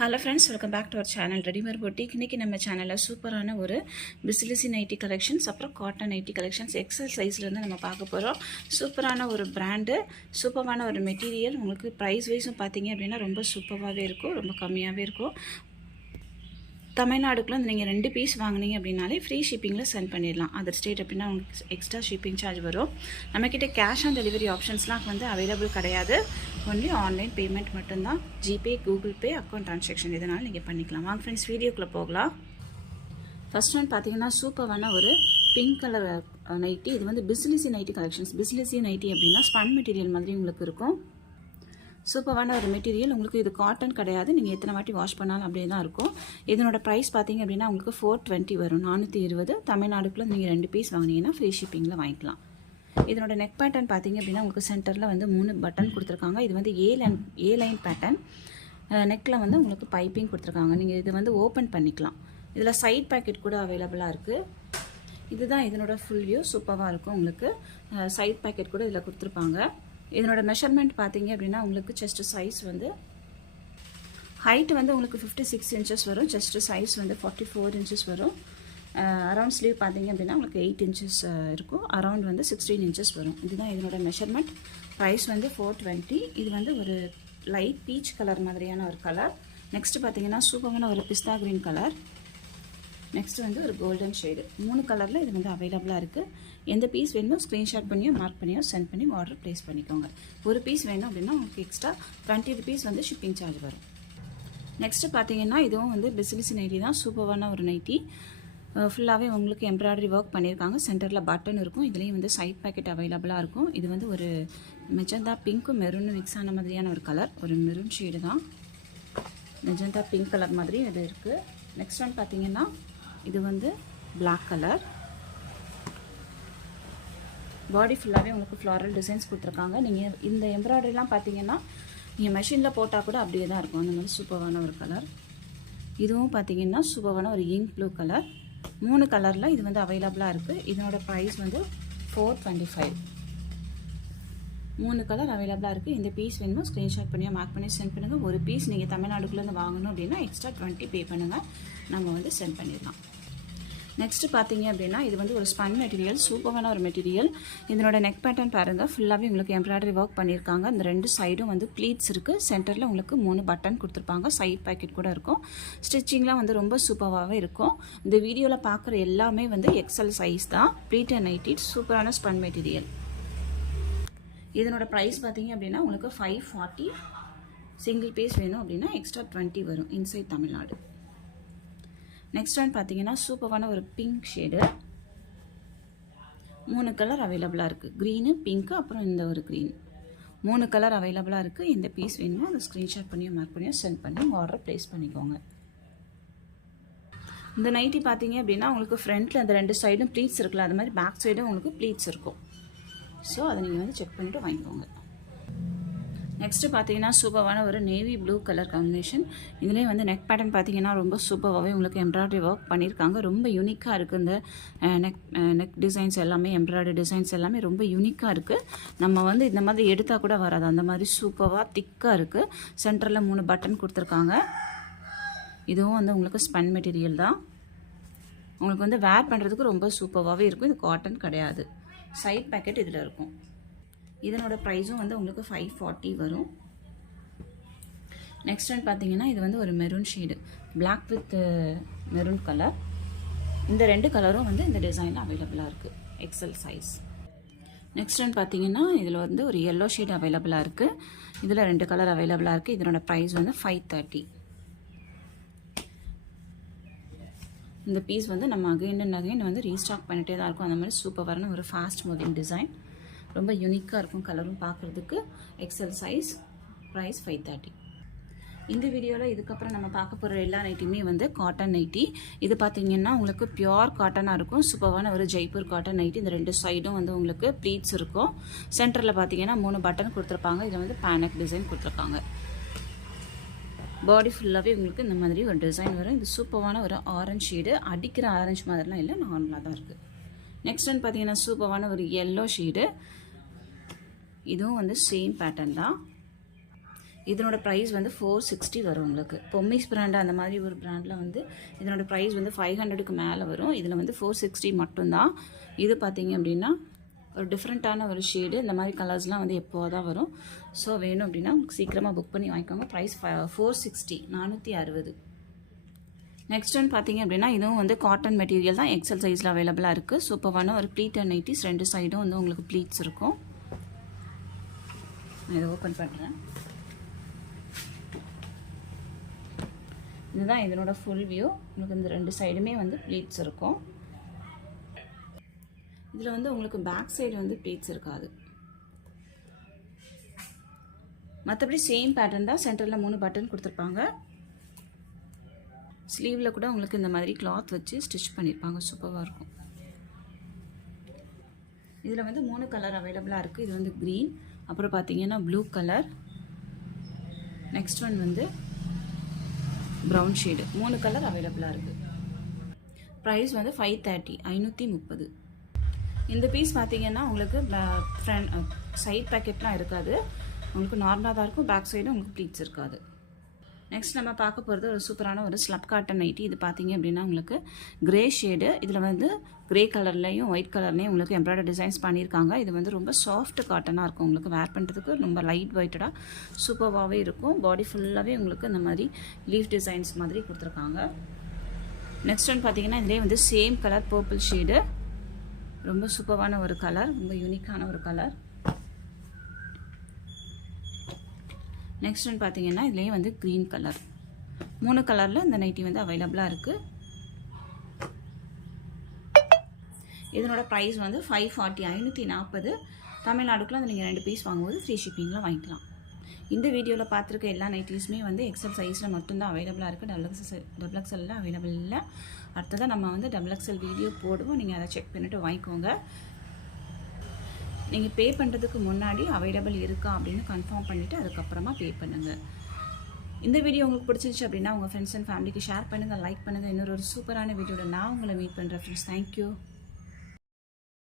Hello friends, welcome back to our channel readymade boutique. இன்றைக்கி நம்ம சேனலில் சூப்பரான ஒரு பிசிலிசி நைட்டி கலெக்ஷன்ஸ், அப்புறம் காட்டன் நைட்டி கலெக்ஷன்ஸ் எக்ஸல் சைஸ்லேருந்து நம்ம பார்க்க போகிறோம். சூப்பரான ஒரு பிராண்டு, சூப்பரான ஒரு மெட்டீரியல். உங்களுக்கு ப்ரைஸ் வைஸும் பார்த்தீங்க அப்படின்னா ரொம்ப சூப்பராகவே இருக்கும், ரொம்ப கம்மியாகவே இருக்கும். தமிழ்நாடுக்குள்ளே நீங்கள் 2 பீஸ் வாங்கினீங்க அப்படின்னாலே ஃப்ரீ ஷிப்பிங்கில் சென்ட் பண்ணிடலாம். அதர் ஸ்டேட் அப்படின்னா உங்களுக்கு எக்ஸ்ட்ரா ஷிப்பிங் சார்ஜ் வரும். நம்மக்கிட்ட கேஷ் ஆன் டெலிவரி ஆப்ஷன்ஸ்லாம் வந்து அவைலபிள் கிடையாது. ஒன்லி ஆன்லைன் பேமெண்ட் மட்டும்தான். GPay, Google Pay, account transaction இதனால் நீங்கள் பண்ணிக்கலாம். வாங்க ஃப்ரெண்ட்ஸ், வீடியோக்குள்ளே போகலாம். ஃபர்ஸ்ட் ஒன் பார்த்தீங்கன்னா சூப்பரான ஒரு பிங்க் கலர் நைட்டி. இது வந்து பிசிலிசி நைட்டி கலெக்ஷன்ஸ். பிசிலிசி நைட்டி அப்படின்னா ஸ்பன் மெட்டீரியல் மாதிரி உங்களுக்கு இருக்கும். சூப்பரான ஒரு மெட்டீரியல். உங்களுக்கு இது காட்டன் கிடையாது, நீங்கள் எத்தனை வாட்டி வாஷ் பண்ணாலும் அப்படியே தான் இருக்கும். இதனோட ப்ரைஸ் பார்த்தீங்க அப்படின்னா உங்களுக்கு 420 வரும், 420. தமிழ்நாடுக்குள்ளே நீங்கள் 2 பீஸ் வாங்கினீங்கன்னா ஃப்ரீ ஷிப்பிங்கில் வாங்கிக்கலாம். இதனோட நெக் பேட்டர்ன் பார்த்தீங்க அப்படின்னா உங்களுக்கு சென்டரில் வந்து 3 பட்டன் கொடுத்துருக்காங்க. இது வந்து ஏ லைன் பேட்டர்ன். நெக்கில் வந்து உங்களுக்கு பைப்பிங் கொடுத்துருக்காங்க. நீங்கள் இது வந்து ஓப்பன் பண்ணிக்கலாம். இதில் சைட் பேக்கெட் கூட அவைலபிளாக இருக்குது. இதுதான் இதனோட ஃபுல் வியூ. சூப்பராக இருக்கும். உங்களுக்கு சைட் பேக்கெட் கூட இதில் கொடுத்துருப்பாங்க. இதனோட மெஷர்மெண்ட் பார்த்தீங்க அப்படின்னா உங்களுக்கு செஸ்ட் சைஸ் வந்து ஹைட் வந்து உங்களுக்கு 56 இன்ச்சஸ் வரும். செஸ்ட் சைஸ் வந்து 44 இன்ச்சஸ் வரும். அரவுண்ட் ஸ்லீவ் பார்த்தீங்க அப்படின்னா உங்களுக்கு 8 இன்ச்சஸ் இருக்கும். அரவுண்ட் வந்து 16 இன்ச்சஸ் வரும். இதுதான் இதனோட மெஷர்மெண்ட். ப்ரைஸ் வந்து 420. இது வந்து ஒரு லைட் பீச் கலர் மாதிரியான ஒரு கலர். நெக்ஸ்ட் பார்த்தீங்கன்னா சூப்பரான ஒரு பிஸ்தா கிரீன் கலர். நெக்ஸ்ட் வந்து ஒரு கோல்டன் ஷேடு. 3 கலரில் இது வந்து அவைலபிளாக இருக்குது. எந்த பீஸ் வேணுமோ ஸ்க்ரீன்ஷாட் பண்ணியோ மார்க் பண்ணியோ சென்ட் பண்ணி ஆர்டர் ப்ளேஸ் பண்ணிக்கோங்க. ஒரு பீஸ் வேணும் அப்படின்னா உங்களுக்கு எக்ஸ்ட்ரா 20 ருபீஸ் வந்து ஷிப்பிங் சார்ஜ் வரும். நெக்ஸ்ட்டு பார்த்தீங்கன்னா இதுவும் வந்து பிசிலிசி நைட்டி தான். சூப்பரான ஒரு நைட்டி. ஃபுல்லாகவே உங்களுக்கு எம்ப்ராய்டரி ஒர்க் பண்ணியிருக்காங்க. சென்டரில் பட்டன் இருக்கும். இதுலேயும் வந்து சைட் பேக்கெட் அவைலபிளாக இருக்கும். இது வந்து ஒரு மெஜந்தா பிங்க்கும் மெரூனும் மிக்ஸ் ஆன மாதிரியான ஒரு கலர். ஒரு மெரூன் ஷேடு தான். மெஜந்தா பிங்க் கலர் மாதிரி இது இருக்குது. நெக்ஸ்ட் ஒன் பார்த்தீங்கன்னா இது வந்து பிளாக் கலர். பாடி ஃபுல்லாகவே உங்களுக்கு ஃப்ளாரல் டிசைன்ஸ் கொடுத்துருக்காங்க. நீங்கள் இந்த எம்ப்ராய்டரிலாம் பார்த்தீங்கன்னா நீங்கள் மெஷினில் போட்டால் கூட அப்படியே தான் இருக்கும். அந்த மாதிரி சூப்பரான ஒரு கலர். இதுவும் பார்த்தீங்கன்னா சூப்பரான ஒரு இங்க் ப்ளூ கலர். 3 கலரில் இது வந்து அவைலபிளாக இருக்குது. இதனோட ப்ரைஸ் வந்து 425. 3 கலர் அவைலபிளாக இருக்குது. இந்த பீஸ் வேணுமோ ஸ்க்ரீன்ஷாட் பண்ணியோ மார்க் பண்ணி சென்ட் பண்ணுங்கள். ஒரு பீஸ் நீங்கள் தமிழ்நாடுக்குள்ளேருந்து வாங்கணும் அப்படின்னா எக்ஸ்ட்ரா 20 பே பண்ணுங்கள். நம்ம வந்து சென்ட் பண்ணிடலாம். நெக்ஸ்ட்டு பார்த்தீங்க அப்படின்னா இது வந்து ஒரு ஸ்பன் மெட்டீரியல். சூப்பரான ஒரு மெட்டீரியல். இதனோட நெக் பேட்டர்ன் பாருங்கள். ஃபுல்லாகவே உங்களுக்கு எம்ப்ராய்டரி ஒர்க் பண்ணியிருக்காங்க. இந்த 2 சைடும் வந்து ப்ளீட்ஸ் இருக்குது. சென்டரில் உங்களுக்கு 3 பட்டன் கொடுத்துருப்பாங்க. சைட் பேக்கெட் கூட இருக்கும். ஸ்டிச்சிங்லாம் வந்து ரொம்ப சூப்பராகவே இருக்கும். இந்த வீடியோவில் பார்க்குற எல்லாமே வந்து எக்ஸல் சைஸ் தான். Pleat and nighty. சூப்பரான ஸ்பன் மெட்டீரியல். இதனோட ப்ரைஸ் பார்த்தீங்க அப்படின்னா உங்களுக்கு 540. சிங்கிள் பீஸ் வேணும் அப்படின்னா எக்ஸ்ட்ரா 20 வரும். இன்சைட் தமிழ்நாடு. நெக்ஸ்ட் ஒன் பார்த்தீங்கன்னா சூப்பரான ஒரு பிங்க் ஷேடு. 3 கலர் அவைலபிளாக இருக்குது. க்ரீனு, பிங்க்கு, அப்புறம் இந்த ஒரு க்ரீன். 3 கலர் அவைலபிளாக இருக்குது. எந்த பீஸ் வேணுமோ அதை ஸ்க்ரீன்ஷாட் பண்ணியோ மார்க் பண்ணியோ சென்ட் பண்ணி ஆர்டர் ப்ளேஸ் பண்ணிக்கோங்க. இந்த நைட்டி பார்த்தீங்க அப்படின்னா உங்களுக்கு ஃப்ரண்ட்டில் அந்த 2 சைடும் ப்ளீட்ஸ் இருக்குல்ல, அது மாதிரி பேக் சைடும் உங்களுக்கு ப்ளீட்ஸ் இருக்கும். ஸோ அதை நீங்கள் வந்து செக் பண்ணிவிட்டு வாங்கிக்கோங்க. நெக்ஸ்ட்டு பார்த்தீங்கன்னா சூப்பரான ஒரு நேவி ப்ளூ கலர் காம்பினேஷன். இதுலேயே வந்து நெக் பேட்டர்ன் பார்த்தீங்கன்னா ரொம்ப சூப்பராகவே உங்களுக்கு எம்ப்ராய்டரி ஒர்க் பண்ணியிருக்காங்க. ரொம்ப யூனிக்காக இருக்குது. இந்த நெக் டிசைன்ஸ் எல்லாமே, எம்ப்ராய்டரி டிசைன்ஸ் எல்லாமே ரொம்ப யூனிக்காக இருக்குது. நம்ம வந்து இந்த மாதிரி எடுத்தால் கூட வராது, அந்த மாதிரி சூப்பராக திக்காக இருக்குது. சென்டரில் 3 பட்டன் கொடுத்துருக்காங்க. இதுவும் வந்து உங்களுக்கு ஸ்பன் மெட்டீரியல் தான். உங்களுக்கு வந்து வேர் பண்ணுறதுக்கு ரொம்ப சூப்பராகவே இருக்கும். இது காட்டன் கிடையாது. சைட் பேக்கெட் இதில் இருக்கும். இதனோட ப்ரைஸும் வந்து உங்களுக்கு 540 வரும். நெக்ஸ்ட் ஒன் பார்த்தீங்கன்னா இது வந்து ஒரு maroon shade. Black with maroon colour. இந்த 2 கலரும் வந்து இந்த டிசைனில் அவைலபிளாக இருக்குது. XL size. நெக்ஸ்ட் ஒன் பார்த்தீங்கன்னா இதில் வந்து ஒரு எல்லோ ஷேடு அவைலபிளாக இருக்குது. இதில் 2 கலர் அவைலபிளாக இருக்குது. இதனோட ப்ரைஸ் வந்து 530. இந்த பீஸ் வந்து நம்ம அகைன் அண்ட் அகைன் வந்து ரீஸ்டாக் பண்ணிகிட்டே தான் இருக்கும். அந்த மாதிரி சூப்பரான ஒரு ஃபாஸ்ட் மூவிங் டிசைன். ரொம்ப யூனிக்காக இருக்கும். கலரும் பார்க்குறதுக்கு. XL size. ப்ரைஸ் 530. இந்த வீடியோவில் இதுக்கப்புறம் நம்ம பார்க்க போகிற எல்லா நைட்டியுமே வந்து காட்டன் நைட்டி. இது பார்த்தீங்கன்னா உங்களுக்கு பியோர் காட்டனாக இருக்கும். சூப்பரான ஒரு ஜெய்ப்பூர் காட்டன் நைட்டி. இந்த 2 சைடும் வந்து உங்களுக்கு ப்ளீட்ஸ் இருக்கும். சென்டரில் பார்த்தீங்கன்னா 3 பட்டன் கொடுத்துருப்பாங்க. இதில் வந்து பேனக் டிசைன் கொடுத்துருக்காங்க. பாடி ஃபுல்லாகவே உங்களுக்கு இந்த மாதிரி ஒரு டிசைன் வரும். இது சூப்பரான ஒரு ஆரஞ்சு ஷேடு. அடிக்கிற ஆரஞ்சு மாதிரிலாம் இல்லை, நார்மலாக தான் இருக்குது. நெக்ஸ்ட் ஒன் பார்த்தீங்கன்னா சூப்பரான ஒரு எல்லோ ஷேடு. இதுவும் வந்து சேம் பேட்டர்ன் தான். இதனோட ப்ரைஸ் வந்து 460 வரும் உங்களுக்கு. பொம்மிஸ் பிராண்டு அந்த மாதிரி ஒரு பிராண்டில் வந்து இதனோட ப்ரைஸ் வந்து 500க்கு மேலே வரும். இதில் வந்து 460 மட்டும்தான். இது பார்த்தீங்க அப்படின்னா ஒரு டிஃப்ரெண்ட்டான ஒரு ஷேடு. இந்த மாதிரி கலர்ஸ்லாம் வந்து எப்போ தான் வரும். ஸோ வேணும் அப்படின்னா உங்களுக்கு சீக்கிரமாக புக் பண்ணி வாங்கிக்கோங்க. ப்ரைஸ் 460 460. நெக்ஸ்ட் ஒன் பார்த்தீங்க அப்படின்னா இதுவும் வந்து காட்டன் மெட்டீரியல் தான். எக்ஸல் சைஸில் அவைலபிளாக இருக்குது. சூப்பரான ஒரு ப்ளீட்டட் நைட்டிஸ். 2 சைடும் வந்து உங்களுக்கு ப்ளீட்ஸ் இருக்கும். நான் இதை ஓப்பன் பண்ணுறேன். இதுதான் இதனோட ஃபுல் வியூ. உங்களுக்கு இந்த 2 சைடுமே வந்து ப்ளீட்ஸ் இருக்கும். இதில் வந்து உங்களுக்கு பேக் சைடு வந்து ப்ளீட்ஸ் இருக்காது. மற்றபடி சேம் பேட்டர்ன் தான். சென்டரில் 3 பட்டன் கொடுத்துருப்பாங்க. ஸ்லீவில் கூட உங்களுக்கு இந்த மாதிரி கிளாத் வச்சு ஸ்டிச் பண்ணியிருப்பாங்க. சூப்பராக இருக்கும். இதில் வந்து 3 கலர் அவைலபிளாக இருக்குது. இது வந்து க்ரீன், அப்புறம் பார்த்தீங்கன்னா ப்ளூ கலர், நெக்ஸ்ட் ஒன் வந்து ப்ரௌன் ஷேடு. 3 கலர் அவைலபிளாக இருக்குது. ப்ரைஸ் வந்து 530 530. இந்த பீஸ் பார்த்தீங்கன்னா உங்களுக்கு சைட் பேக்கெட்லாம் இருக்காது. உங்களுக்கு நார்மலாக தான் இருக்கும். பேக் சைடு உங்களுக்கு ப்ளீட்ஸ் இருக்காது. நெக்ஸ்ட் நம்ம பார்க்க போகிறது ஒரு சூப்பரான ஒரு ஸ்லப் காட்டன் நைட்டி. இது பார்த்தீங்க அப்படின்னா உங்களுக்கு கிரே ஷேடு. இதில் வந்து கிரே கலர்லையும் ஒயிட் கலர்லேயும் உங்களுக்கு எம்ப்ராய்டரி டிசைன்ஸ் பண்ணியிருக்காங்க. இது வந்து ரொம்ப சாஃப்ட் காட்டனாக இருக்கும். உங்களுக்கு வேர் பண்ணுறதுக்கு ரொம்ப லைட் வெயிட்டடாக சூப்பராகவே இருக்கும். பாடி ஃபுல்லாகவே உங்களுக்கு இந்த மாதிரி லீஃப் டிசைன்ஸ் மாதிரி கொடுத்துருக்காங்க. நெக்ஸ்ட் ஒன் பார்த்தீங்கன்னா இதிலே வந்து சேம் கலர் பர்பிள் ஷேடு. ரொம்ப சூப்பரான ஒரு கலர், ரொம்ப யூனிக்கான ஒரு கலர். நெக்ஸ்ட் ஒன் பார்த்தீங்கன்னா இதுலேயே வந்து க்ரீன் கலர். 3 கலரில் இந்த நைட்டி வந்து அவைலபிளாக இருக்குது. இதனோட ப்ரைஸ் வந்து 540 540. தமிழ்நாடுக்குள்ள வந்து நீங்கள் 2 பீஸ் வாங்கும்போது ஃப்ரீ ஷிப்பிங்கில் வாங்கிக்கலாம். இந்த வீடியோவில் பார்த்துருக்க எல்லா நைட்டிஸுமே வந்து எக்ஸல் சைஸில் மட்டும்தான் அவைலபிளாக இருக்குது. டபுள் எக்ஸலில் அவைலபிள் இல்லை. அடுத்ததாக நம்ம வந்து டபுள் எக்ஸல் வீடியோ போடுவோம். நீங்கள் அதை செக் பண்ணிவிட்டு வாங்கிக்கோங்க. நீங்கள் பே பண்ணுறதுக்கு முன்னாடி அவைலபிள் இருக்கா அப்படின்னு கன்ஃபார்ம் பண்ணிவிட்டு அதுக்கப்புறமா பே பண்ணுங்கள். இந்த வீடியோ உங்களுக்கு பிடிச்சிருச்சு அப்படின்னா உங்கள் ஃப்ரெண்ட்ஸ் அண்ட் ஃபேமிலிக்கு ஷேர் பண்ணுங்கள், லைக் பண்ணுங்கள். இன்னொரு சூப்பரான வீடியோவில் நான் உங்களை மீட் பண்ணுறேன் ஃப்ரெண்ட்ஸ். தேங்க்யூ.